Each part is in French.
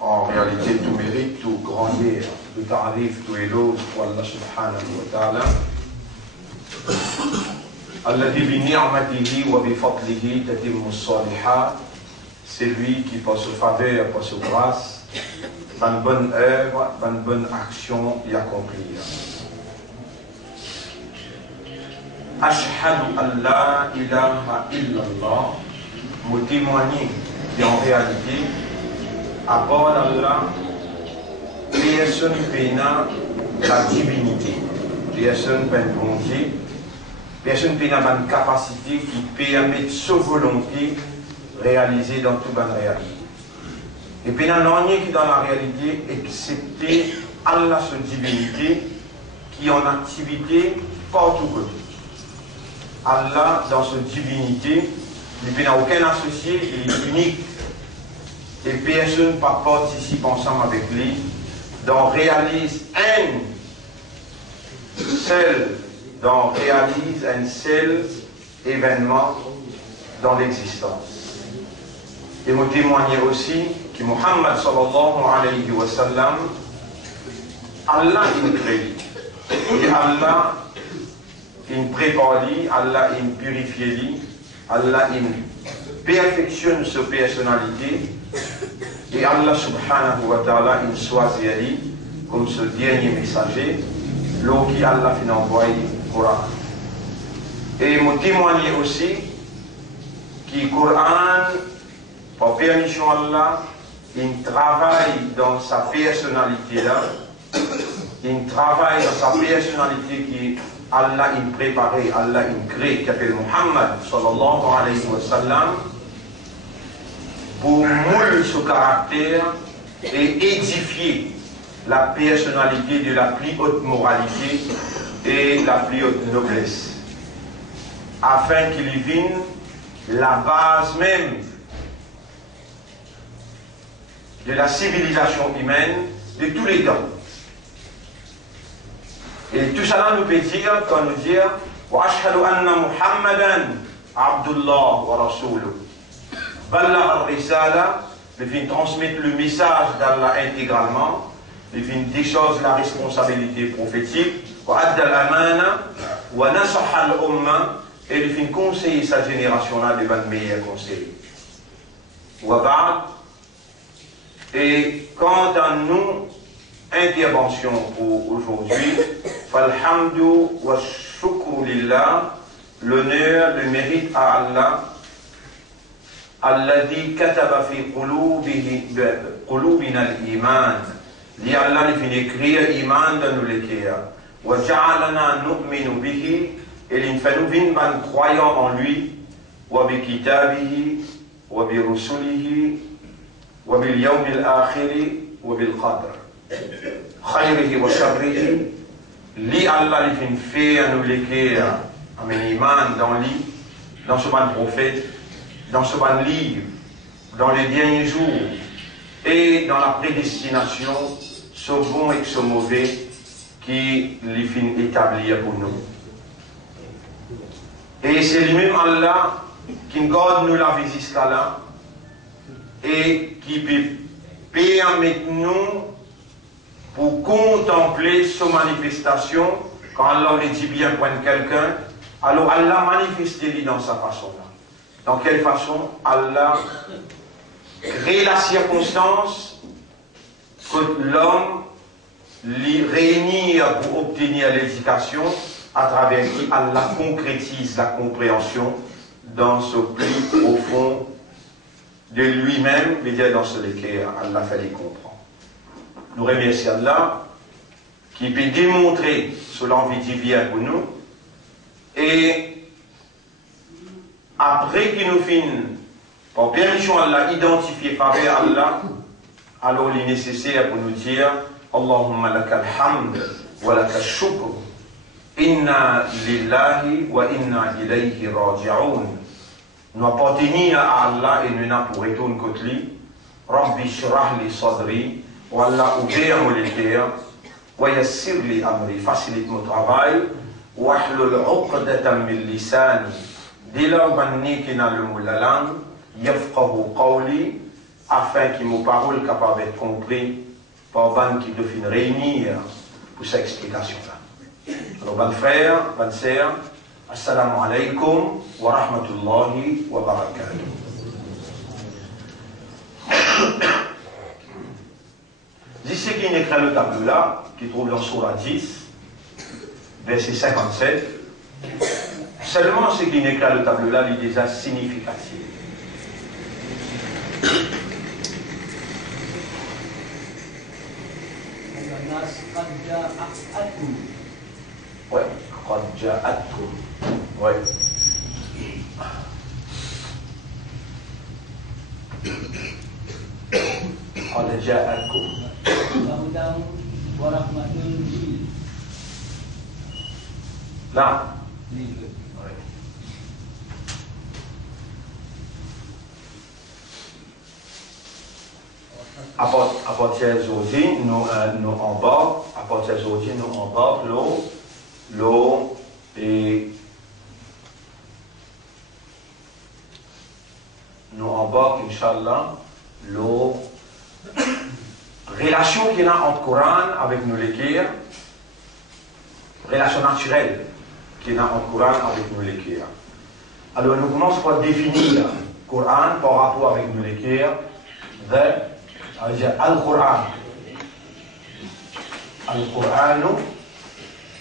En réalité, tout mérite, tout grandeur, tout tarif, tout éloge pour Allah subhanahu wa ta'ala. Alladhi bi ni'matihi wa bi fadlihi tatimmu as-salihat. C'est lui qui, par sa faveur, par sa grâce, par une bonne œuvre, par une bonne action, y accomplir. Ashhadu an la ilaha illallah. Vous témoignez qu'en réalité, à part Allah, personne n'a la divinité, personne n'a une bonté, personne n'a une capacité qui permet sa volonté réalisée dans toute bonne réalité. Et puis il n'y a rien qui dans la réalité, excepté Allah, sa divinité, qui est en activité partout côté. Allah, dans sa divinité, il n'y a aucun associé, il est unique. Et personne ne peut participer ensemble avec lui. Donc réalise un seul événement dans l'existence. Et vous témoignez aussi que Muhammad sallallahu alayhi wa sallam, Allah il crée. Et Allah il prépare lui, Allah il purifie lui. Allah il perfectionne sa personnalité et Allah subhanahu wa ta'ala il choisit lui comme ce dernier messager, l'eau qui Allah fait envoyer Coran. Et nous témoignons aussi que le Coran, par permission Allah, il travaille dans sa personnalité là, il travaille dans sa personnalité qui Allah il préparé, Allah il crée, qui appelle Muhammad sallallahu alayhi wa sallam, pour mouler ce caractère et édifier la personnalité de la plus haute moralité et la plus haute noblesse, afin qu'il y vienne la base même de la civilisation humaine de tous les temps. Et tout cela nous peut dire, quand nous dire wa ashhadu anna Muhammadan Abdullah wa Rasuluh. Balagha al-Risala, il vient transmettre le message d'Allah intégralement, il vient décharger la responsabilité prophétique, wa adda al-amana, wa nasaha al-umma, et il vient conseiller sa génération-là de bonnes meilleurs conseils. Wa ba'd, et quant à nous, intervention pour aujourd'hui, falhamdu wa shukru lillah, l'honneur, le mérite à Allah, alladhi kataba fi qulubina al-iman, li Allah il vient écrire iman dans nos cœurs, wa ja'alana nu'minu bihi, et il fait nous venir croyants en lui, wa bi kitabihi, wa bi rusulihi, wa bil yawm al-akhir, wa bil qadr. Khayrihi wa sharrihi, li Allah il vient faire nous l'écrire en iman dans lui, dans ce bon prophète, dans ce bon livre, dans les derniers jours et dans la prédestination, ce bon et ce mauvais qui les fin établir pour nous. Et c'est lui-même Allah qui garde nous la vie jusqu'à là et qui peut permettre nous pour contempler ces manifestations. Quand Allah les dit bien prendre quelqu'un, alors Allah manifeste-lui dans sa façon-là. Dans quelle façon? Allah crée la circonstance que l'homme les réunit pour obtenir l'éducation, à travers qui Allah concrétise la compréhension dans ce plus profond de lui-même, c'est-à-dire dans ce lequel Allah fait les comprendre. Nous remercions Allah qui peut démontrer ce l'envie divine pour nous, et après qu'il nous finisse, par permission Allah, identifier par Allah, alors il est nécessaire pour nous dire Allahumma lakal hamd wa lakal shukr inna lillahi wa inna ilayhi raji'un. Nous appartenons à Allah et nous n'avons pour retourner contre lui. Rabbi shrah li sadri, wa Allah ouvert mon cœur, wa yassir li amri, facilite mon travail, wa hlul uqdatan min lisani, dis-leur qui n'a le mot de la langue, yafqahu qawli, afin que mes paroles capables d'être comprises par ban qui doivent réunir pour cette explication-là. Alors, bonnes frères, bonnes sœurs, assalamu alaikum wa rahmatullahi wa barakatuh. D'ici qui écrit le tableau là, qui trouve dans Surah 10, verset 57, seulement ce qui écrit le tableau là, il est déjà significatif. Ouais, qad ja'atkum. Ouais. Qad ja'atkum. Là. À partir d'aujourd'hui, nous embarquons, à partir d'aujourd'hui, nous embarquons l'eau et nous embarquons, Inch'Allah, l'eau relation qu'il y a entre le Coran avec nous l'écrire, relation naturelle qu'il y a entre le Coran avec nous l'écrire. Alors nous commençons par définir le Coran par rapport avec nous l'écrire de Al-Quran.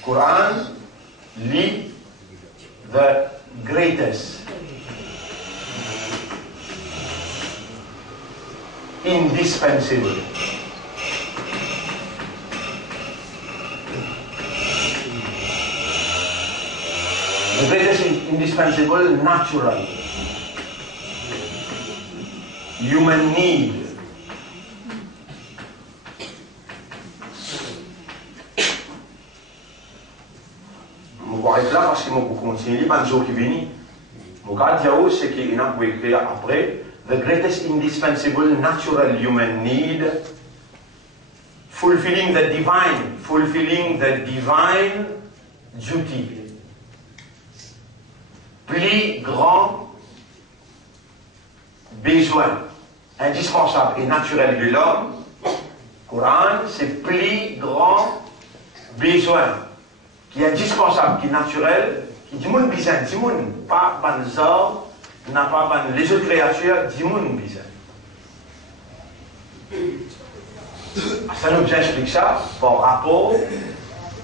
Quran, the greatest, indispensable. The greatest indispensable, natural, human need. Je vais arrêter là parce que je vais continuer. Il y a un jour qui vient. Je vais dire ce qu'il y a pour écrire après. The greatest indispensable natural human need, fulfilling the divine duty. Plus grand besoin indispensable et naturel de l'homme, Coran, c'est plus grand besoin qui est indispensable, qui est naturel, qui dit moun besoin, dit moun, pas banzor, n'a pas ban les autres créatures, dit moun besoin. Ça nous explique ça par rapport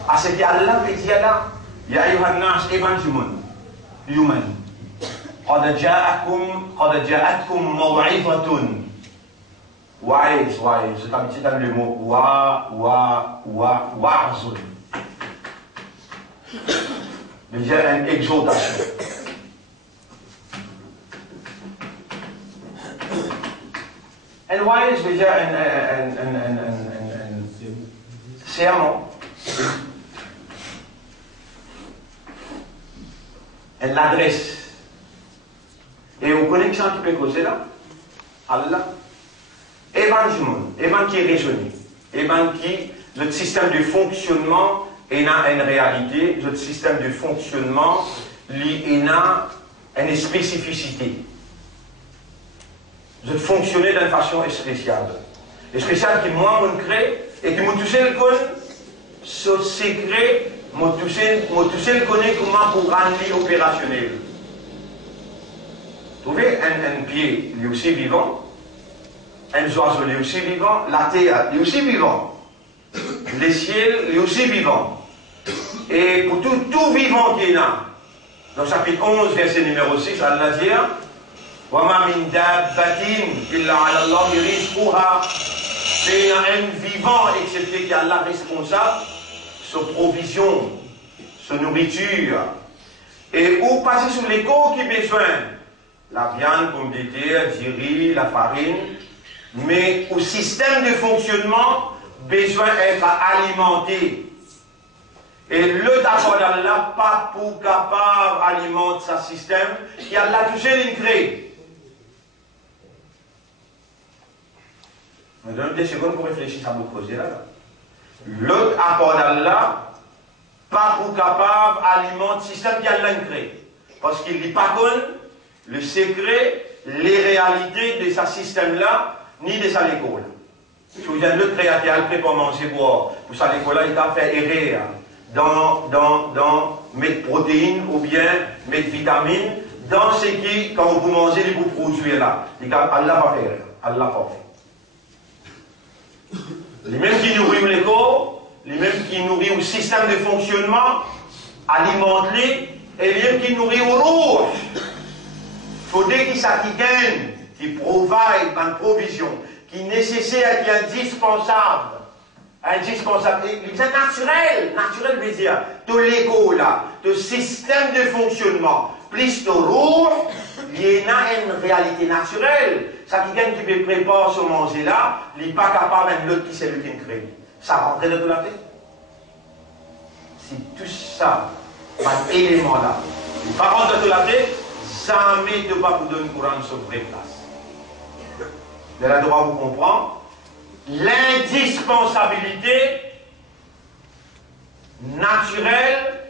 à ce qu'Allah dit là. Ya ayyuhan nas, evan human. قد جاءتكم موعظة. Wise, c'est un petit dans le mot wa'zun. veut dire une exaltation. And wise veut dire un sermon. Elle l'adresse. Et vous connaissez qui peut causer là? Allah. Évan qui est raisonné. et ben qui, notre système de fonctionnement est une réalité, notre système de fonctionnement est une spécificité. Vous fonctionnez d'une façon spéciale. Et spéciale qui moi me crée et qui m'a touché le con, ce secret m'a touché le connaît comment pour rendre opérationnel. Vous trouvez un pied, il est aussi vivant, un oiseau, il est aussi vivant, la terre, il est aussi vivant, le ciel, il est aussi vivant. Et pour tout vivant qui est là, dans le chapitre 11, verset numéro 6, Allah dit وَمَا مِن دَابَّةٍ إِلَّا عَلَى اللَّهِ رِزْقُهَا. C'est un vivant, excepté qu'il y a Allah responsable, sa provision, sa nourriture. Et où passer sur les corps qui ont besoin, la viande, pomme de terre, du riz, la farine, mais au système de fonctionnement, besoin d'être alimenté. Et le d'accord d'Allah, pas pour capable d'alimenter ce système, qui a la touché l'incré. Je donne des secondes pour réfléchir à votre projet là. Le accord d'Allah, pas pour capable d'alimenter ce système qui a l'incré. Parce qu'il n'est pas connu le secret, les réalités de ce système-là, ni de sa l'école. Si vous avez le créateur, le pour manger, boire, pour ça l'école-là, il t'a fait errer dans mettre protéines ou bien mettre vitamines, dans ce qui, quand vous mangez, il vous produire là. Allah va faire, Allah va faire. Les mêmes qui nourrissent les corps, les mêmes qui nourrissent le système de fonctionnement, alimentent-les, et les mêmes qui nourrissent au rouge. Il faut dire qu'il s'acquitte, qui provide une provision, qui est nécessaire, qui est indispensable. Indispensable. C'est naturel. Naturel veut dire, tout l'égo là, tout système de fonctionnement, plus de rouge, il y a une réalité naturelle. Ça qui gagne qui peut préparer ce manger là, il n'est pas capable d'un autre qui c'est lui qui crée. Ça rentre dans la tête. Si tout ça, un élément là, il pas rentrer dans la tête, jamais de pas vous donner courant sur vraie place. Mais là, droit vous comprendre l'indispensabilité naturelle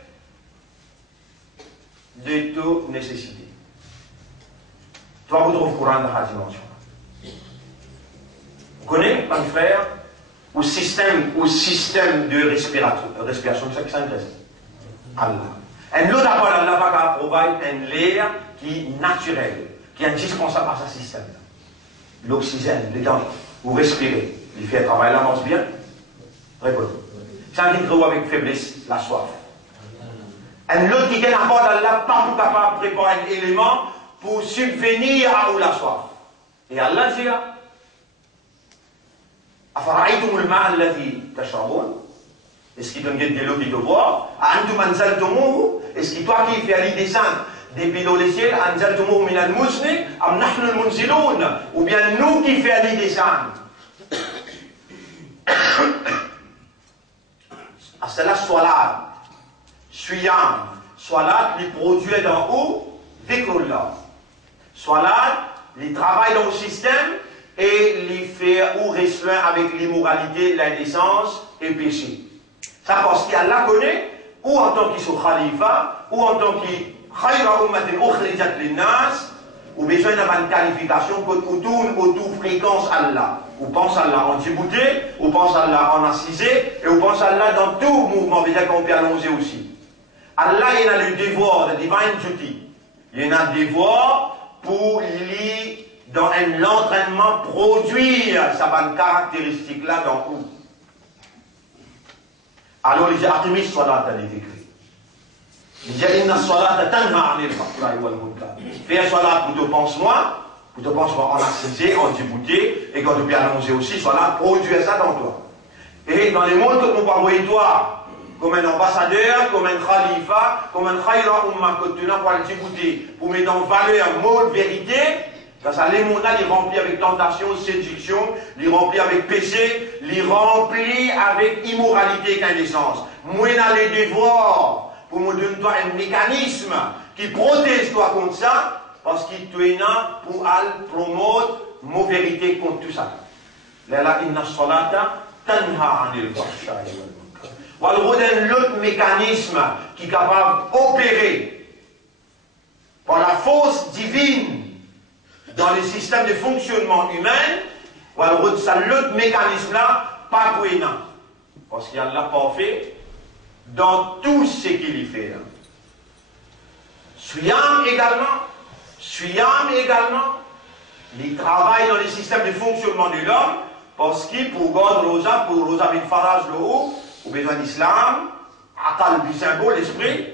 de toute nécessité. Toi, vous trouvez courant dans la dimension. Vous connaissez, mon frère, au système de respiration, c'est ça qui s'intéresse. Allah. Un autre apport Allah va provide un l'air qui est naturel, qui est indispensable à ce système. L'oxygène, le temps, vous respirez. Il fait un travail là, mange bien. Répondez. Ça dit gros avec faiblesse, la soif. Un autre qui a un apport d'Allah, pas tout capable de préparer un élément pour subvenir à ou la soif. Et Allah dit أفرأيتم الماء الذي تشربون? Est-ce qu'il donne de l'eau qui te boit? أنتم أنزلتموه? Est-ce que toi qui fais aller descendre depuis dans les ciels, أنزلتموه من المزن أم نحن المنزلون? Ou bien nous qui fait aller descendre? C'est la solat, suyam, solat, les produits d'en haut, décollent. Solat, les travail dans le système et les faire ou restreint avec l'immoralité, l'indécence et le péché. Ça parce qu'Allah connaît, ou en tant qu'il soit khalifa, ou en tant qu'il khayra ummatin ukhrijat linnas, ou besoin d'avoir une qualification pour tourne autour fréquence Allah. Ou pense Allah en Djibouti, ou pense Allah en Assisé, et ou pense Allah dans tout mouvement, déjà qu'on peut allonger aussi. Allah, il a le devoir, le divine duty. Il a le devoir pour lui, dans l'entraînement, produire sa bonne caractéristique là dans où. Alors, il dit, Artemis, salat, elle est écrit. Il dit, inna salat, tanha anil fahsha'i wal munkar. Fais un salat pour te penser moi. Pour te penser en Assisé, en Djibouti, et quand tu peux allonger aussi, salat, produire ça dans toi. Et dans les mondes que nous envoyer toi, comme un ambassadeur, comme un khalifa, comme un khayra umma que tu n'as pas le Djibouti, pour mettre en valeur mot de vérité, dans ça, les mondes là, les remplis avec tentation, séduction, les remplis avec péché, les remplis avec immoralité et indécence. Moi, on a les devoirs pour me donner toi un mécanisme qui protège toi contre ça, parce qu'il te là pour promouvoir ma vérité contre tout ça. Là, inna salata tanha anil fahsha'i wal munkar. Ou un autre mécanisme qui est capable d'opérer par la force divine dans le système de fonctionnement humain, ou alors ça l'autre mécanisme-là, pas pour rien. Parce qu'il y a l'a parfait dans tout ce qu'il y fait. Suyam également, il travaille dans le système de fonctionnement de l'homme, parce qu'il, pour God Rosa, pour Rosa bin Faraj le haut, au besoin d'islam, Atal bien beau l'esprit,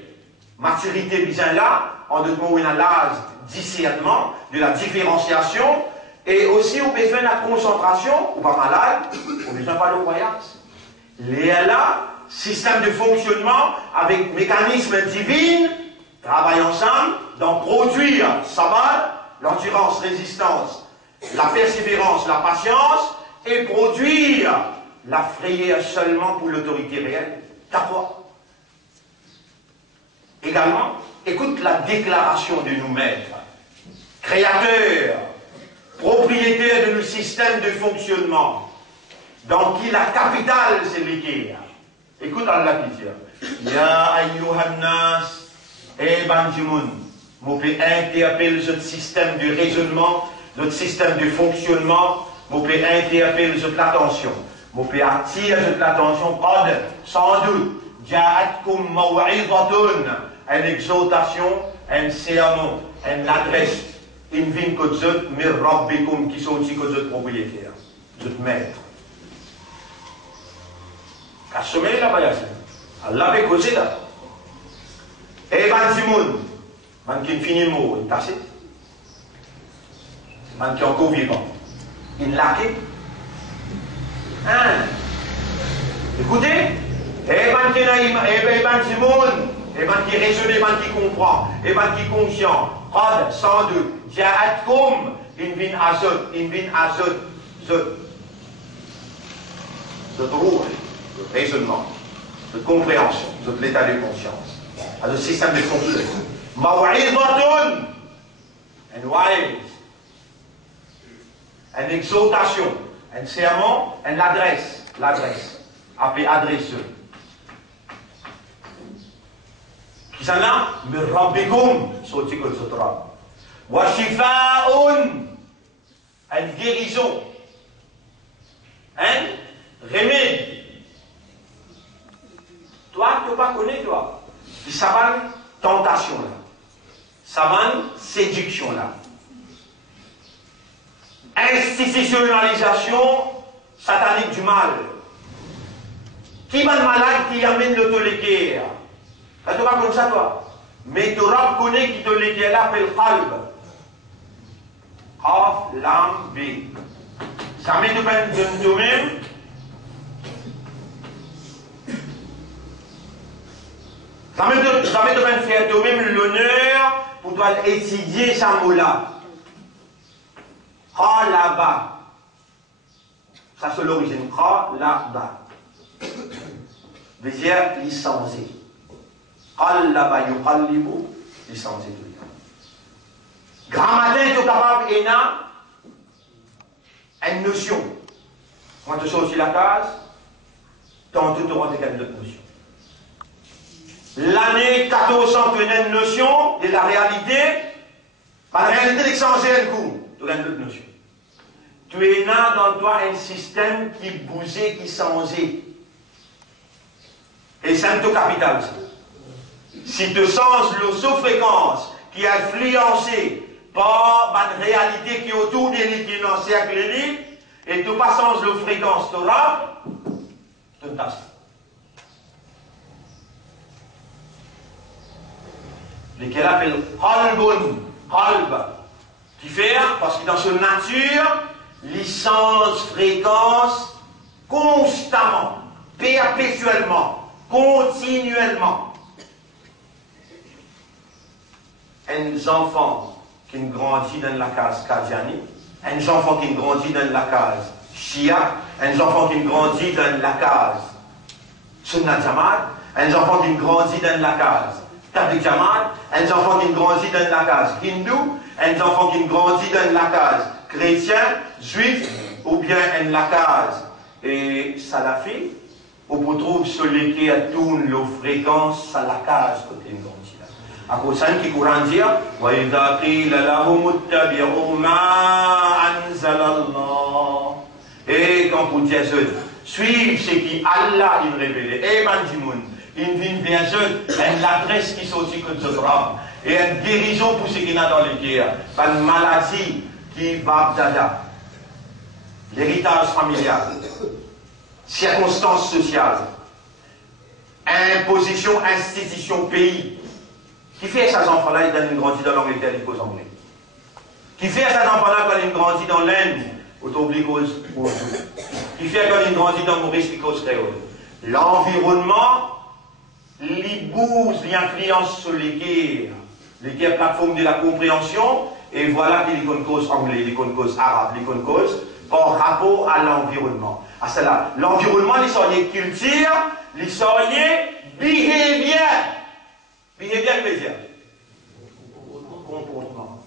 maturité bien là, en d'autres mots, il a l'âge discernement, de la différenciation, et aussi au besoin de la concentration, ou pas malade, au besoin pas de croyance. Les là, système de fonctionnement avec mécanisme divin, travaillent ensemble dans produire sabbat, l'endurance, résistance, la persévérance, la patience, et produire la frayeur seulement pour l'autorité réelle. Taqwa. Également, écoute la déclaration de nos maîtres, créateurs, propriétaires de nos systèmes de fonctionnement, dans qui la capitale c'est l'équerre. Écoute Allah qui dit, Ya ayyuhan nas, et Banjimoun, vous pouvez interpeller notre système de raisonnement, notre système de fonctionnement, vous pouvez interpeller notre attention, vous pouvez attirer notre attention, sans doute, Ja'atkum maw'idatun, une exhortation, un sermon, une adresse, une vie que vous êtes, mais rabbikum qui sont aussi que vous êtes propriétaires, vous êtes maîtres. Assumez la base. Allah veut causer là. Et Banjimoun, man qui finit le mot, il tasse. Man qui est encore vivant. Il laque. Hein? Écoutez, et man qui est Banjimoun, et man qui raisonne, et man qui comprend, et man qui est conscient. Qad, sans doute, Ja'atkum, in bin azot, zot rouh, zot raisonnement, zot compréhension, zot l'état de conscience, à le système de fonctionnement. Maw'idatun, and wise, une exhortation, un sermon, une l'adresse, appelée adresseux. Qui s'en a? Mais rabbikum, sauti que ce drap. Wa shifa'un, une guérison, un remède. Toi, tu ne pas connais, toi. Ça va tentation là. Ça va séduction là. Institutionnalisation satanique du mal. Qui va le malade qui amène l'autoléguerre? Tu ne pas comme ça, toi. Mais tu reconnais qui te l'éguerre là, appelle qalb. Qaf, lam, b. Ça met de toi-même. Ça met de faire toi-même l'honneur pour toi étudier ça mot-là. Qalaba. Ça c'est l'origine. Qalaba. Veut dire licencié. Qalaba yuqallibu, licencié tout le temps. Grammatin est capable une notion. Quand tu sors aussi la case, tantôt tu rentres avec une autre notion. L'année 1400, tu as une notion de la réalité. La réalité est changée un coup. Tu as une autre notion. Tu es là dans toi un système qui bougeait, qui changeait. Et c'est un taux capital. Si tu sens le sous-fréquence qui est influencé par une réalité qui est autour de lui, qui est dans le cercle de lui, et tu pas sens le fréquence, tu auras, tu ne tasses. Lesquels appellent qalbun, qalb, qui fait, parce que dans sa nature, licence, fréquence, constamment, perpétuellement, continuellement. Un enfant qui grandit dans la case Qadiani, un enfant qui grandit dans la case Shia, un enfant qui grandit dans la case Sunnah Jamaat, un enfant qui grandit dans la case Tabligh Jamaat, un enfant qui grandit dans la case hindou, un enfant qui grandit dans la case chrétien, juif, ou bien dans la case et salafi, on peut trouver celui qui a tourné la fréquence à la case côté une grande. À cause de qui Coran dit, وَإِذَا قِيلَ لَهُمُ اتَّبِعُوا مَا أَنزَلَ اللَّهُ. Et quand vous dites, suivez ce qui Allah il révélé. Et Bandimoun, il vient bien sûr, une adresse qui sortit que ce drame. Et une guérison pour ce qui est dans les guerres. Une maladie qui va dada. L'héritage familial. Circonstances sociales. Imposition, institution, pays. Qui fait à ces enfants-là, ils grandissent dans l'Angleterre, ils posent anglais. Qui fait à ces enfants-là, quand ils grandissent dans l'Inde, autoobligose ou qui fait quand ils grandissent dans Maurice, ils causent créole. L'environnement, il bouge, l'influence sur les guerres plateformes de la compréhension, et voilà qu'il y a une cause anglais, il y a une cause arabe, il y a une cause par rapport à l'environnement. À cela, l'environnement, il s'en est culture, il s'en est behavior. Behavior, que veut dire comportement.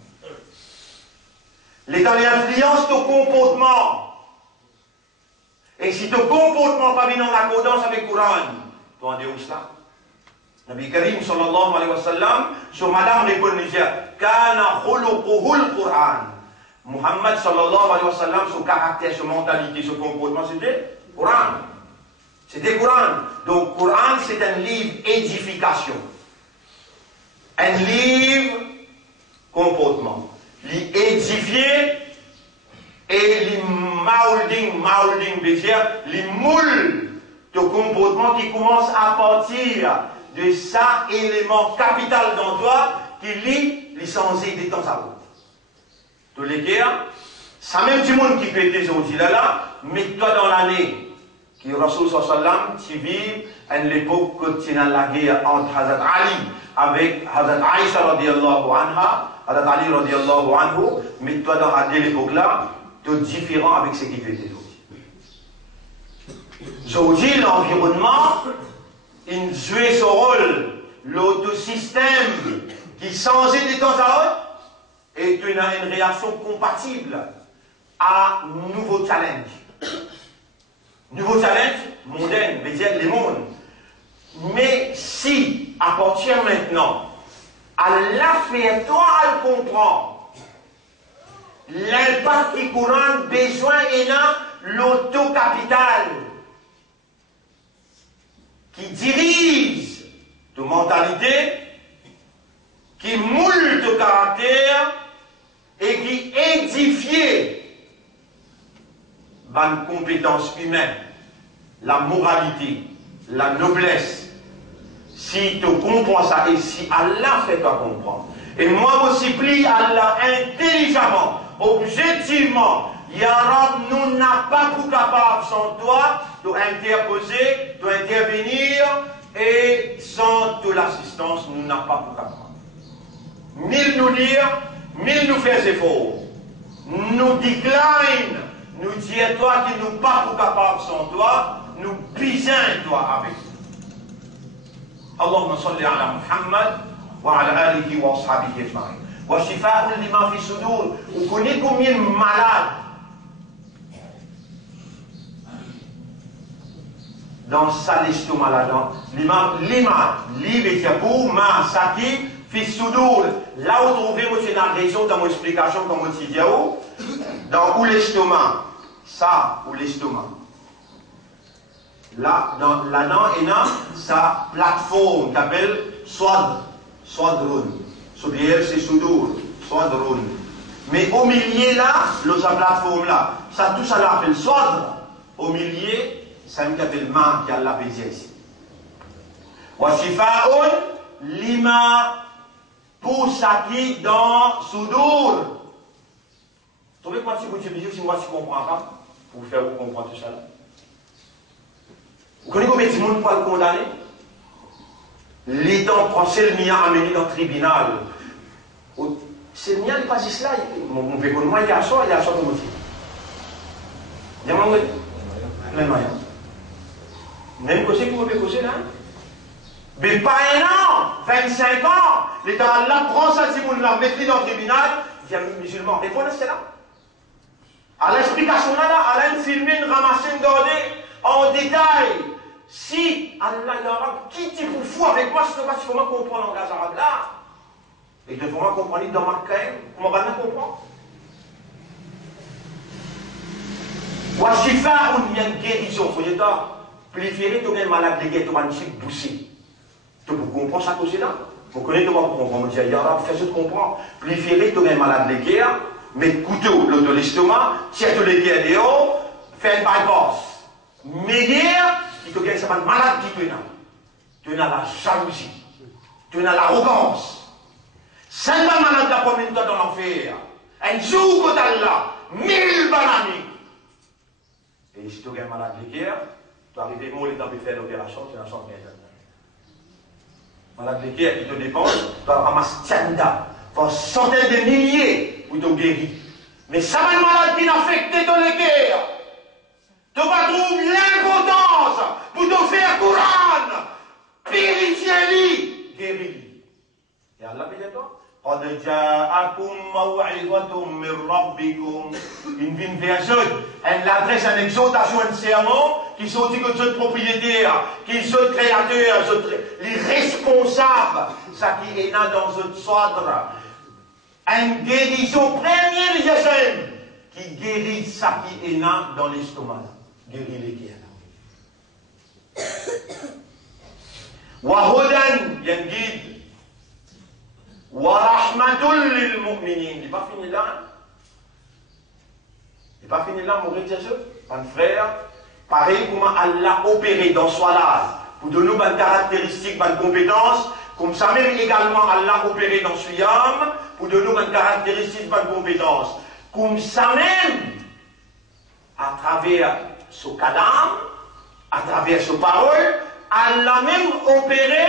Les influences ton comportement. Et si ton comportement pas bien en accordance avec le Coran, tu en dis où cela? Nabi Karim sallallahu alayhi wa sallam, sur madame répond, il dit, Kana khuluquhul Quran. Muhammad sallallahu alayhi wa sallam, son caractère, son mentalité, son comportement, c'était Coran. C'était Coran. Donc, Coran, c'est un livre édification. Un livre comportement. L'édifier et les molding, veut dire les moules de comportement qui commence à partir de ça élément capital dans toi qui lit les sensés des temps à l'autre. Tous les guerres, ça même du monde qui peut être aujourd'hui là, mets-toi dans l'année qui Rasul sallam, tu vis à l'époque que tu as la guerre entre Hazrat Ali avec Hazrat Aïcha radiallahu anha, Hazrat Ali radiallahu anhu, mets-toi dans l'époque là, de différent avec ce qui peut être aujourd'hui. Aujourd'hui, l'environnement, il joue son rôle, l'autosystème qui changeait de temps à autre est une réaction compatible à nouveaux challenges. Nouveau challenge, moderne, veut dire les mondes. Mais si, à partir maintenant, Allah fait toi à le comprendre, l'impact qui courant besoin est là, l'autocapital, qui dirige ta mentalité, qui moule ton caractère et qui édifie une compétence humaine, la moralité, la noblesse. Si tu comprends ça et si Allah fait toi comprendre, et moi aussi plie Allah intelligemment, objectivement, Ya Rab, nous n'avons pas pour capable sans toi d'interposer, d'intervenir, et sans toute l'assistance, nous n'avons pas pour capable. Mille nous lire, mille nous faire efforts, nous décline, nous dire toi qui nous pas pour capable sans toi, nous bisons toi avec toi. Allahumma salli ala Muhammad wa ala alihi wa ashabihi ajma'in. Wa shifa'un lima fi sudur. Vous connaissez combien de malades dans ça l'estomac là-dedans. Lima, pour ma saki fi sudur. Là où trouvez-vous c'est dans la région dans mon explication comme on dit dans où l'estomac, ça ou l'estomac. Là, dans là-dedans, il y a sa plateforme qui s'appelle Swadrun. Soubière, c'est Soudour, Swadrun. Mais au milieu là, sa plateforme là, ça tout ça l'appelle Swadr. Au milieu, ça s'appelle Man qui a la ici. Washifa'un lima pour saki dans Soudour. Vous trouvez quoi si vous dites, si moi je ne comprends pas, pour vous faire vous comprendre tout ça là? Vous connaissez combien de monde pour le condamner? L'État prend Selmia amené dans le tribunal. Selmia n'est pas ici là. Mon gouvernement, il y a ça de motif. Il y a un moment, plein de moyens. Même que c'est pour vous causer là. Mais pas un an, 25 ans, l'État là prend ça, si vous la mettez dans le tribunal, il y a un musulman. Répondez, c'est là. À l'explication là, Alain filmé, ramassé, regardé en détail. Si Allah Yarab, qui t'y pour fou avec moi, c'est parce qu'il faut comprendre le langage arabe là. Et il faut comprendre dans ma caille, comment on va comprendre? Washifa ou une guérison, faut dire, préférer que les malades de guerre, tu vas nous pousser. Tu peux comprendre ça que c'est là? Vous connaissez comment comprendre? On dit, Yarab, fais-je comprendre. Préférer que les malades de guerre, mettre couteau de l'estomac, tire tous les guerres dehors, faire une bypass. Meilleur, qui te gagne, c'est pas un malade qui te n'a. Tu n'as la jalousie. Tu n'as l'arrogance. C'est un malade de pomme dans l'enfer. Un jour que tu as là, 1000 bananes. Et si tu as un malade de guerre, tu arrives à mourir dans faire l'opération, tu n'as pas bien. Malade de guerre qui te dépense, tu vas ramasser tienda, pour centaines de milliers pour te guérir. Mais ça va un malade qui n'a affecté dans les guerres. Tu vas trouver l'impotence pour te faire Coran, purifier-lui, guérir-lui. Et Allah peut dire toi, قد جاءكم موعظة من ربكم. Une version, elle adresse une exhortation, un serment, qui sont dit que vous êtes propriétaires, qui sont créateurs, les responsables, ça qui est là dans votre soidre. Une guérison première des Hachem, qui guérit ça qui est là dans l'estomac. Guérit les guerres. Wahodan, il y a un guide. Warahmatul lil mu'minin. Il n'est pas fini là. Il n'est pas fini là, mon Jésus. Un frère, pareil comment Allah opéré dans soi là, pour donner une caractéristique, une compétence, comme ça même également Allah opéré dans son âme, pour donner une caractéristique, une compétence. Comme ça même, à travers ce kalam, à travers ce parole, Allah même opéré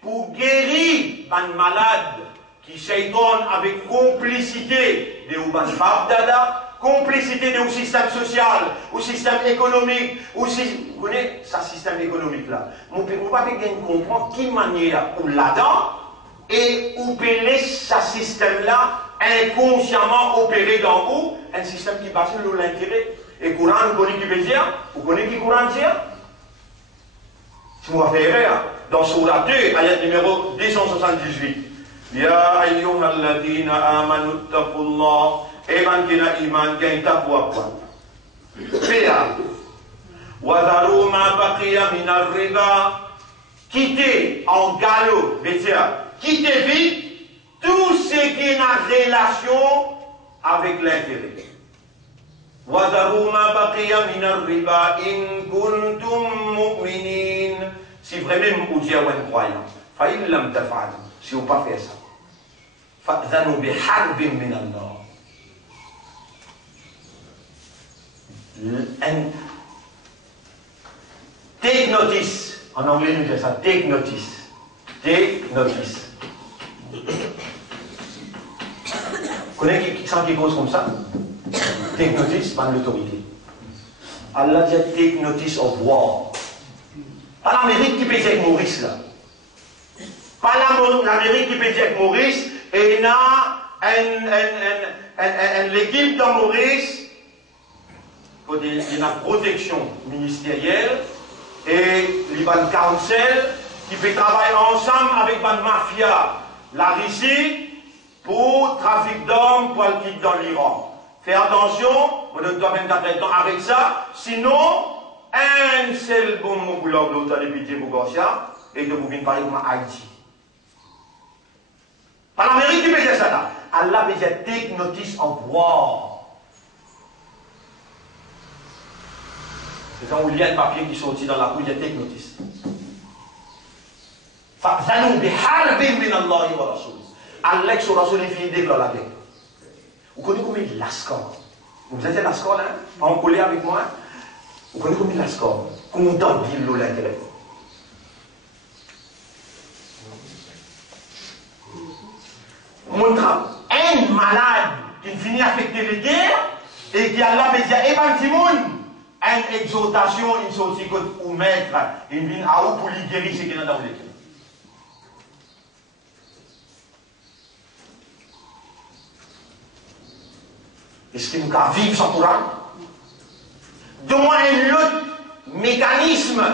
pour guérir un malade qui s'étonne avec complicité de Ouban Babdada, complicité de système social, au système économique, aussi, vous connaissez ce système économique là. Mon père, vous ne pouvez pas comprendre qui manière ou là-dedans, et où peut laisser ce système là inconsciemment opérer dans vous, un système qui base sur l'intérêt. Et Coran, vous connaissez qui veut dire? Vous connaissez qui Coran dire? Si vous avez erreur, dans Surah 2, ayat numéro 278. Ya ayyuhalladhina amanu taqullah. Eman kina iman gain taqwa quoi. Féa. Wadaru ma baqiya min ar-riba. Quittez en galop, quittez vite tout ce qui est en relation avec l'intérêt. وَذَرُوا مَا بَقِيَ مِنَ الرِّبَا إِن كُنتُم مُؤْمِنِينَ. Si vraiment vous dites un croyant, فَإِن لَمْ تَفْعَلُوا, si vous ne pas fait ça, فَأْذَنُوا بِحَرْبٍ مِنَ اللَّهِ. Take notice, en anglais nous disons ça, take notice. Take notice. Vous connaissez qui cause comme ça? Take notice par l'autorité. Allah dit take notice of war. Pas l'Amérique qui peut dire avec Maurice là. Pas l'Amérique qui peut dire avec Maurice et il y a l'équipe de Maurice, il y a une protection ministérielle et il y a une council qui peut travailler ensemble avec la mafia, la Russie, pour trafic d'hommes, pour le quitter dans l'Iran. Fais attention, on ne doit même pas être avec ça, sinon, un seul bon mot pour l'autre député Bougarcia, et de vous venir parler comme Haïti. Par l'Amérique qui peut dire ça là. Allah peut dire take notice of war. C'est quand il y a un papier qui sortit dans la rue, il y a take notice. فَأْذَنُوا بِحَرْبٍ مِنَ اللَّهِ وَرَسُولِهِ. Allah sur Rasoul est fini déclare la guerre. Vous connaissez combien il l'ascore? Vous êtes l'ascore là? En collé avec moi? Vous connaissez combien il l'ascore? Comment on dit l'intérêt? Montre un malade qui finit affecté les guerres et qui Allah peut dire, eh ben Timoun, une exhortation, une sortie ou maître, une vient à où pour lui guérir ce qui est dans les guerres. Est-ce qu'il nous a vivre sans Coran? Donne-moi un autre mécanisme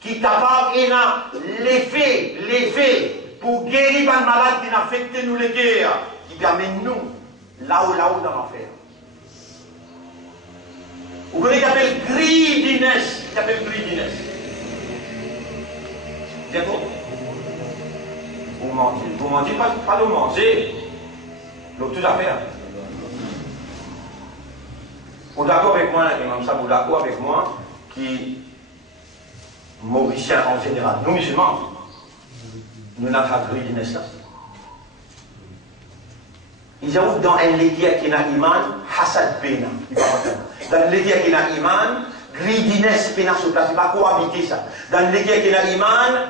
qui est capable de l'effet pour guérir les malades qui affectent nous les guerres, qui permet nous là-haut dans l'enfer. Vous connaissez ce qu'il appelle greediness. D'accord? Vous mentez pas de manger. Donc tout à fait. Vous êtes d'accord avec moi, Imam Sam, vous êtes d'accord avec moi, qui, Mauriciens en général, nous musulmans, nous n'avons pas de greediness là. Ils ont dans un légué qui n'a iman, hasad pena. Dans le légué qui n'a iman, greediness pena sur place, il ne va pas cohabiter ça. Dans le légué qui n'a iman,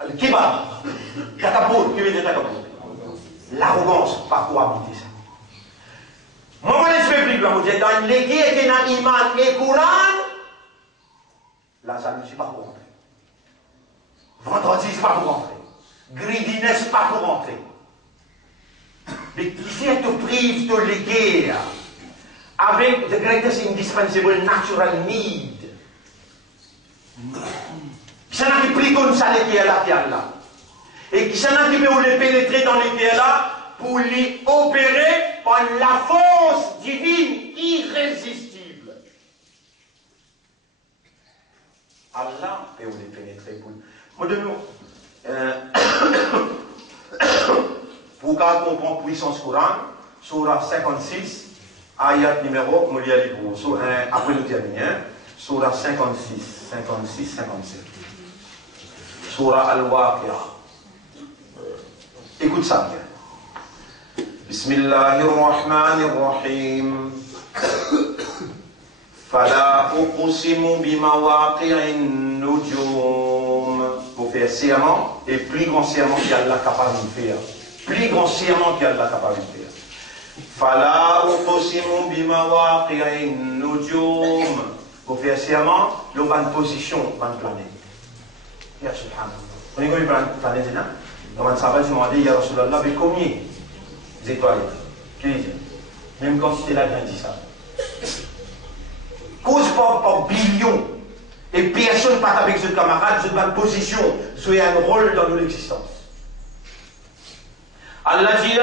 al-kibar, takabur, qui veut dire takabur? L'arrogance, pas cohabiter ça. Moi, je vais plus loin, dans le légué qui n'a iman et Coran, là, ça ne suis pas pour rentrer. Vendredi, c'est pas pour rentrer. Greediness, pas pour rentrer. Mais qui fait te prive de léguer avec the greatest indispensable natural need. Qui s'en a qui pris comme ça léguer là, qui est là. Et qui s'en a qui peut les pénétrer dans léguer là pour les opérer par la force divine irrésistible. Allah peut les pénétrer pour. Moi, de nous, pour qu'on comprenne puissance Coran, Surah 56, ayat numéro, après le terminer, Surah 56, 57. Surah Al-Waqi'ah. Écoute ça bien. Bismillahirrahmanirrahim. Fala uqsimu bimawaqi'in nujum. Pour faire serment, et plus grand serment qu'Allah capable de faire. Plus grand serment qu'Allah capable de faire. Fala uqsimu bimawaqi'in nujum. Pour faire serment, le bonne position, bonne planète. Ya subhanallah. On est comme une planète là. Dans le sabbat, je me dis, Ya Rasulallah, mais combien d'étoiles? Qui dit? Même quand c'était là, il dit ça. Cause par billions. Et personne pas avec ce camarade, je bonne position, soit un rôle dans notre existence. Allah dit,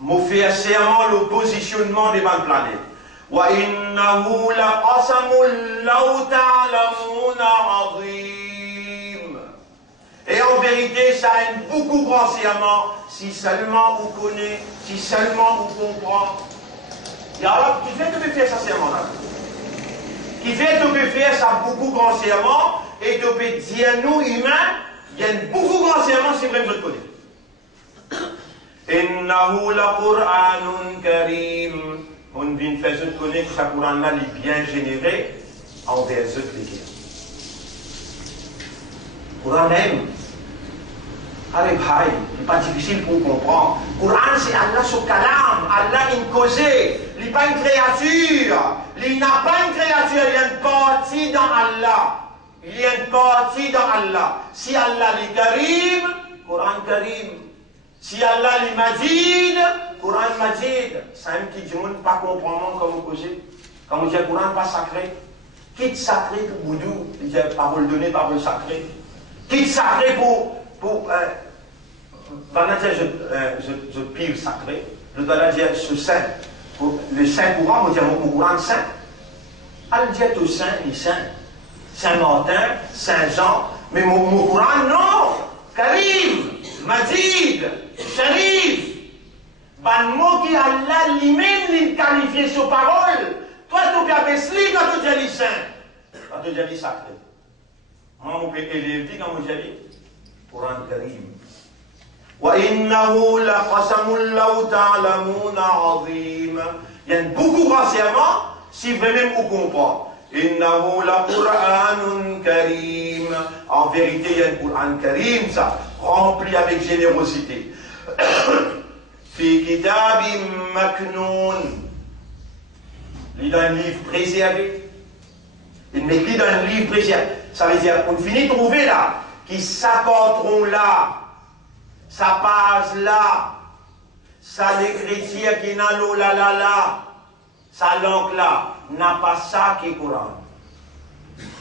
m'a fait serment le positionnement des bonnes planètes. Wa innahu laqasamul law ta'lamuna 'azim. Et en vérité, ça a un beaucoup grand serment, si seulement vous connaissez, si seulement vous comprenez. Et alors, qui fait que vous faire ça serment-là? Qui fait que vous faire ça beaucoup grand serment, et que vous dire nous, humains, il y a un beaucoup grand serment, c'est vrai que je le connais. Innahu la Qur'anun karim. On vient faire ce connaît que ce Coran-là est bien généré envers ceux qui les Coran aime. Allez, bhai, c'est pas difficile pour comprendre. Coran, c'est Allah sur kalam, Allah une causée. Il n'est pas une créature. Il n'a pas une créature, il y a une partie dans Allah. Il y a une partie dans Allah. Si Allah est karim, Coran karim. Si Allah est majid, Coran majid. C'est un qui dit, on ne pas comprendre comme vous causez. Quand vous dites Coran pas sacré, quitte sacré pour Boudou, il dit parole donnée, parole sacrée. Quitte sacré pour je pile sacré. Je dois dire ce saint. Le saint Coran, on dit mon Coran saint. Elle dit tout saint, les saints. Saint-Martin, Saint-Jean. Mais mon Coran, non. Karim, Majid, Sharif. Ben, mot qui Allah lui-même lui qualifié sur parole. Toi, tu peux appeler celui quand tu dis saint. Quand tu dis sacré. Moi, on peut élever quand je dis Coran Karim. وَإِنَّهُ لَقَسَمٌ لَوْ تَعْلَمُونَ عَظِيمٌ. Il y a beaucoup de serment, si vraiment vous comprenez. إِنَّهُ لَقُرْآنٌ كَرِيمٌ. En vérité, il y a un Coran Karim, ça, rempli avec générosité. فِي كِتَابٍ مَكْنُونٍ. Il est un livre préservé. Il m'écrit dans un livre préservé. Ça veut dire qu'on finit de trouver là, qui s'accorderont là. Ça passe là, Ça, les chrétiens qui n'ont l'eau là, sa langue là, n'a pas ça qui est Coran.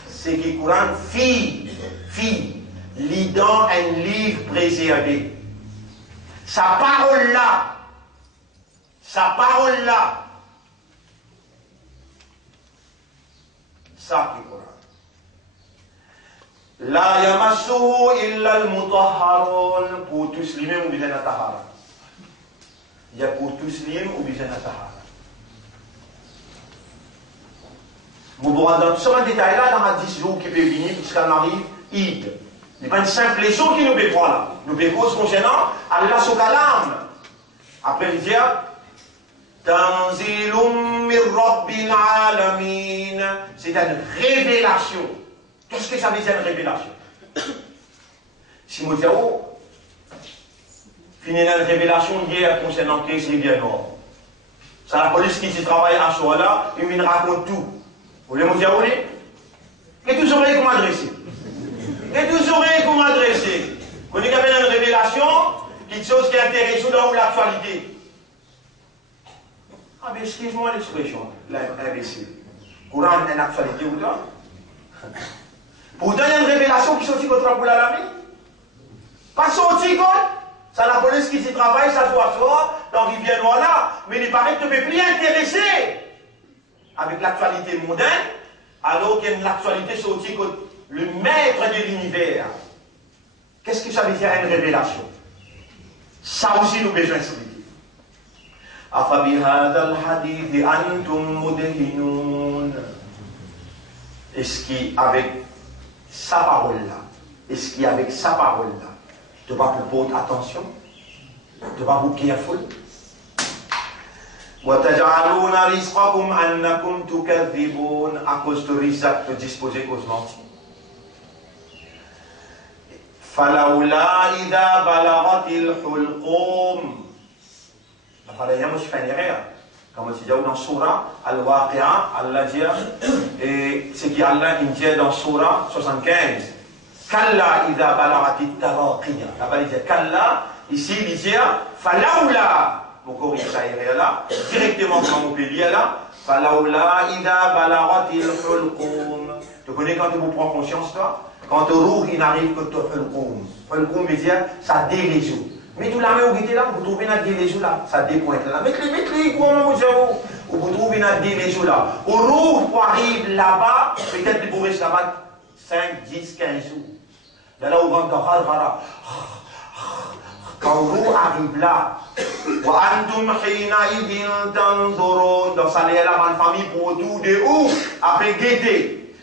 C'est qui Coran, fille, lit dans un livre préservé. Sa parole là, ça qui est Coran. La yamassuhu illa al-mutahharun, pour tous les mêmes ou bien tahara. Il y a pour tous les mêmes ou bien tahara. Vous vous rendez sur un détail là dans les 10 jours qui peut venir puisqu'on arrive Eid. Il n'y a pas une simple leçon qui nous peut prendre là. Nous peut cause concernant Allah sous kalam. Après il dit Tanzilum mir rabbil alamin. C'est une révélation. Qu'est-ce que ça veut dire une révélation? Si vous dites, oh, fini une révélation hier concernant Chris Rivière Nord. C'est la police qui travaille à Choala, et il me raconte tout. Vous voulez me dire, oui? Et tous oreilles qu'on m'adresse. Quand il y a une révélation, quelque chose qui intéresse dans l'actualité. Ah, mais excuse-moi l'expression, l'imbécile. Courant une actualité ou pas? Pour donner une révélation qui sortit contre Rabbul Alamin. Pas sorti contre. C'est la police qui s'y travaille, ça doit soi, dans Rivière Noire là. Mais il paraît que tu ne peux plus intéresser avec l'actualité mondaine, alors qu'il y a une actualité sortie contre le maître de l'univers. Qu'est-ce que ça veut dire une révélation? Ça aussi nous besoin d'expliquer. Afabihadal hadith antum mudhinun. Est-ce qu'avec sa parole-là, tu vas vous porter attention, tu vas vous careful. وَتَجْعَلُونَ رِزْقَكُمْ أَنَّكُمْ تُكَذِّبُونَ à cause de risque de disposer cause mentir. فَلَوْلَا إِذَا بَلَغَتِ الْحُلْقُومِ. فَلَا يَمُشْ فَنِرِيَا. Comme on dit dans Surah Al-Waqi'a, Allah dit, et c'est qui Allah dit dans Surah 75, Kalla idha balagati taraqiya. Là-bas il dit Kalla, ici il dit Falaoula. Mon corps ça irait là, directement comme on peut lire là, Falaoula idha balagati al-hulqum. Tu connais quand tu vous prends conscience toi? Quand le roux il n'arrive que tu hulqum. Hulqum veut dire ça déréjoue. Mais tout la main où était là, vous trouvez une déléjo là, ça dépointe là. Mettez-les, vous trouvez une déléjo là. Au roux, pour arriver là-bas, peut-être vous pouvez rester là-bas 5, 10, 15 jours. Là où on va quand le roux arrive là, dans sa là, une famille pour autour de où, après guetter.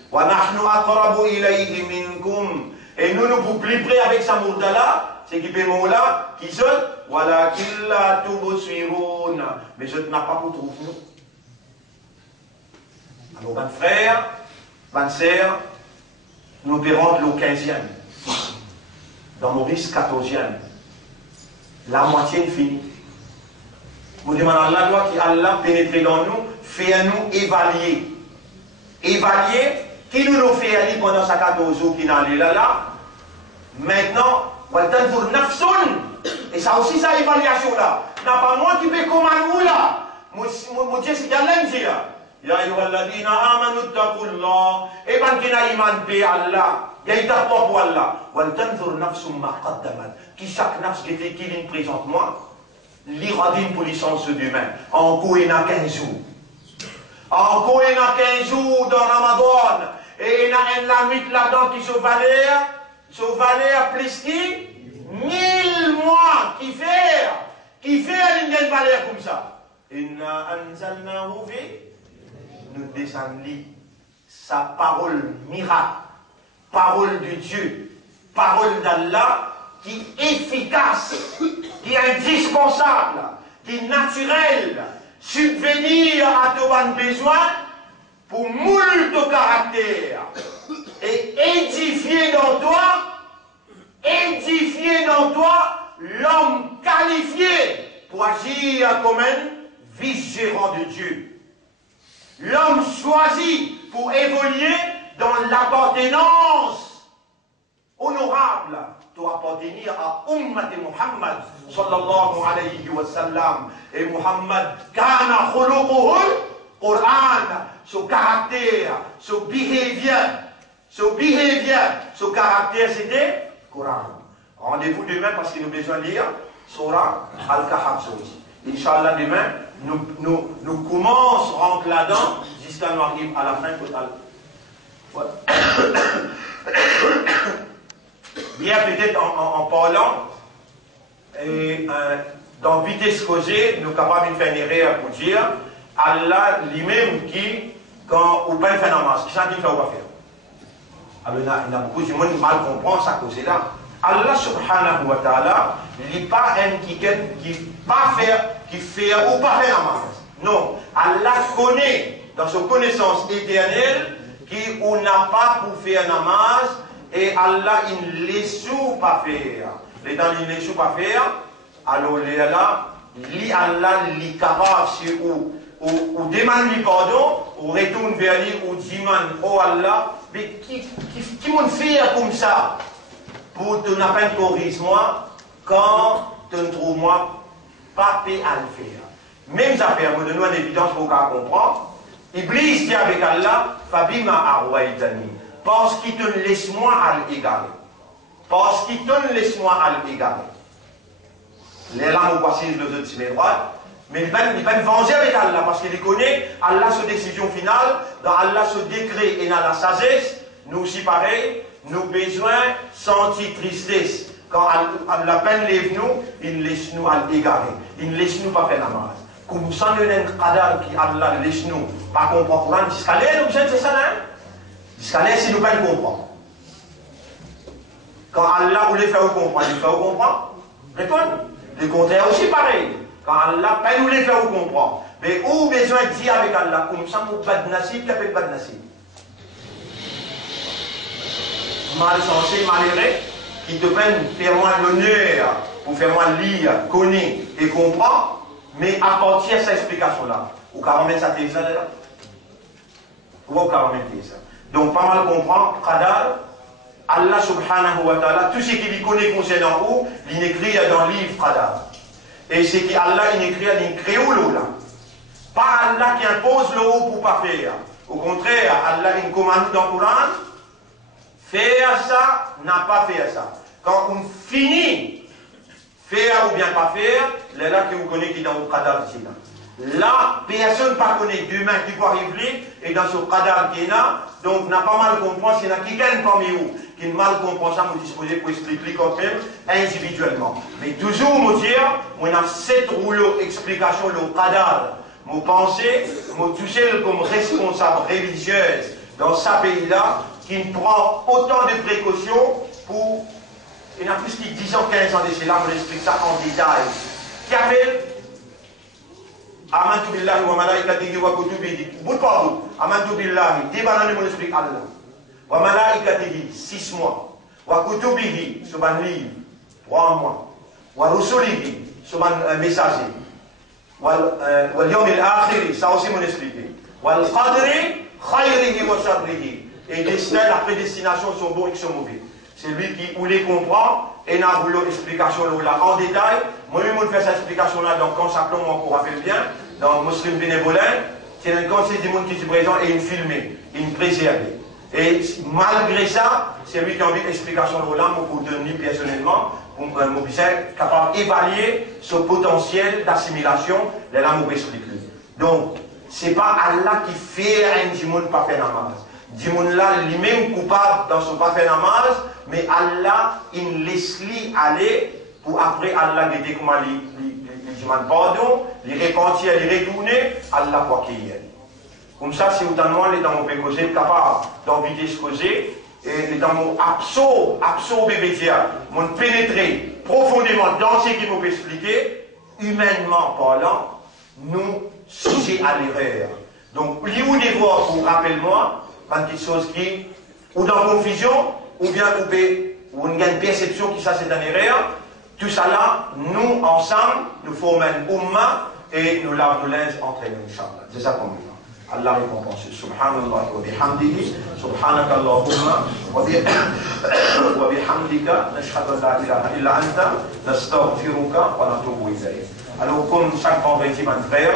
Et nous nous plus près avec sa mourdala. C'est qui peut là, qui saute, voilà, qu'il a tout beau suivre, mais je n'ai pas pour trouver nous. Alors, mon frère, ma sœur, nous verrons le 15e, dans Maurice 14e, la moitié est finie. Vous demandez à Allah, qui Allah pénétrer dans nous, fait-nous évaluer. Évaluer, qui nous fait aller pendant sa 14 jours qui n'allait là. Maintenant, et ça aussi, ça évaluation là. N'a pas moi qui vais comme à nous là. Mon Dieu, c'est qu'Allah dit là. Ya ayyuhalladhina amanu taqullah. Et ben qui n'a iman pe Allah. Il y a une taqwa pour Allah. Wal tanzur nafsum ma qaddamat. Qui chaque nafs qui était qui l'in présente moi. L'iradim pour l'essence demain. Encore il y a 15 jours. Encore il y a 15 jours dans Ramadan. Et il y a une nuit là-dedans qui se valait à plus qui 1000 mois qui fait une valeur comme ça. Inna anzalnahu fi, nous descendons sa parole miracle, parole de Dieu, parole d'Allah qui est efficace, qui est indispensable, qui est naturelle, subvenir à ton besoin pour moult ton caractère et édifier dans toi l'homme qualifié pour agir comme un vice-gérant de Dieu. L'homme choisi pour évoluer dans l'appartenance honorable, pour appartenir à Ummat Muhammad sallallahu alayhi wa sallam. Et Muhammad, kana khuluquhul Quran, son caractère, son behavior, son caractère, c'était Coran. Rendez-vous demain parce qu'il nous besoin de lire Surah Al-Kahf. Inch'Allah, demain, nous commencerons là-dedans jusqu'à nous arriver à la fin totale. Voilà. Bien, peut-être en parlant, et dans vitesse causée, nous sommes capables de faire une erreur pour dire Allah lui-même qui, quand on peut faire un masque, qui s'en dit qu'il ne faut pas faire. Alors, il y a beaucoup de monde qui mal comprend ça cause là. Allah subhanahu wa ta'ala, il n'est pas un qui pas faire, qui fait ou pas faire namaz. Non, Allah connaît dans sa connaissance éternelle qu'on n'a pas pour faire namaz et Allah il ne laisse pas faire. Et dans il ne laisse pas faire, alors Allah est capable si ou demande lui pardon, ou retourne vers lui, ou demande oh Allah, mais qui m'ont fait comme ça? Pour te n'appelles corrige moi quand tu ne trouves moi pas paix à le faire. Même ça fait de nous en évidence pour qu'on comprenne. Iblis dit avec Allah, Fabima arwaitani, parce qu'il te laisse moi à l'égarer. Parce qu'il te laisse moi à l'égarer. Les lames au passé de l'autre c'est droit, mais il va venger avec Allah parce qu'il connaît Allah sa décision finale, dans Allah ce décret et dans la sagesse, nous aussi pareil. Nous besoin sentir tristesse. Quand la peine lève nous, il laisse nous à l'égarer. Il ne laisse nous pas faire la marge. Comme ça, nous avons un cadavre qui Allah laisse nous pas comprendre. Jusqu'à l'air, nous besoin de ça, hein? Jusqu'à l'air, si nous ne pouvons comprendre. Quand Allah voulait faire comprendre, il fait comprendre. Répondez. Le contraire aussi pareil. Quand Allah peine nous les faire comprendre. Mais où besoin de dire avec Allah, comme ça, nous pas de nasib, qui appelle pas de nasib. Malsensé, malheureux, qui te prennent faire moi l'honneur pour faire moi lire, connaître et comprendre, mais à partir de cette explication-là, vous pouvez remettre ça thèse là? Vous pouvez remettre ça. Donc, pas mal comprendre, Qadar, Allah subhanahu wa ta'ala, tout ce qu'il connaît concernant vous, il écrit dans le livre Qadar. Et ce qu'Allah il écrit, il crée où là? Pas Allah qui impose le haut pour ne pas faire. Au contraire, Allah il commande dans le Coran. Faire ça, n'a pas faire ça. Quand on finit, faire ou bien pas faire, c'est là que vous connaissez qui est dans votre cadavre ici. Là, personne ne connaît demain qui va arriver et dans ce cadavre qui est là, donc n'a pas mal comprendre, c'est là qui gagne parmi vous, qui mal comprend ça, vous disposez pour expliquer quand même individuellement. Mais toujours, vous dire, on a 7 rouleaux d'explication, le cadavre. Vous pensez, vous touchez comme responsable religieuse dans ce pays-là, qui prend autant de précautions pour, il y en a plus qui 10 ans, 15 ans de cela, on explique ça en détail. Qui appelle Amantu billahi wa malaikatihi wa kutubihi, bout par bout, Amantu billahi, des bananes, on explique Allah. Wa malaikatihi, 6 mois. Wa kutubihi, sur un livre, 3 mois. Wa rusulihi, sur un messager. Wa yawm al-akhiri, ça aussi on explique. Wa al-qadri, khayrihi wa sharrihi. Et la prédestination sont bons et sont mauvais. C'est lui qui voulait comprendre et n'a voulu l'explication là en détail. Moi-même, je fais cette explication-là dans Consacrement pour rappeler bien, dans Muslim Bénévolent. C'est un conseil du monde qui se présente et il filme, il préserve. Et malgré ça, c'est lui qui a envie d'explication là pour donner personnellement, pour me être capable d'évaluer ce potentiel d'assimilation, les langues pour expliquer. Donc, ce n'est pas Allah qui fait un du monde pas fait namaz. Dimoun-là, lui-même coupable dans son pas fait namaz, mais Allah, il laisse lui aller pour après Allah guetter comment il demande pardon, il repentir, il retourner, Allah quoi qu'il y ait. Comme ça, si autant moi, les dans mon pécosé, capable d'envider ce causer, et les dans mon absorber, mon pénétrer profondément dans ce qu'il nous peut expliquer, humainement parlant, nous sujet à l'erreur. Donc, lui ou des voix pour rappelle-moi, quand quelque chose qui, ou dans confusion, ou bien ou une perception qui ça c'est une erreur, tout ça là, nous ensemble, nous formons une umma et nous lavons nos linges entre nous, Inch'Allah. C'est ça qu'on veut. Allah récompense. Subhanallah wa bihamdihi, subhanaka Allahumma wa bihamdika, nashhadu an la ilaha illa anta, nastaghfiruka wa natubu ilayk. Alors, comme chaque vendredi, mon frère,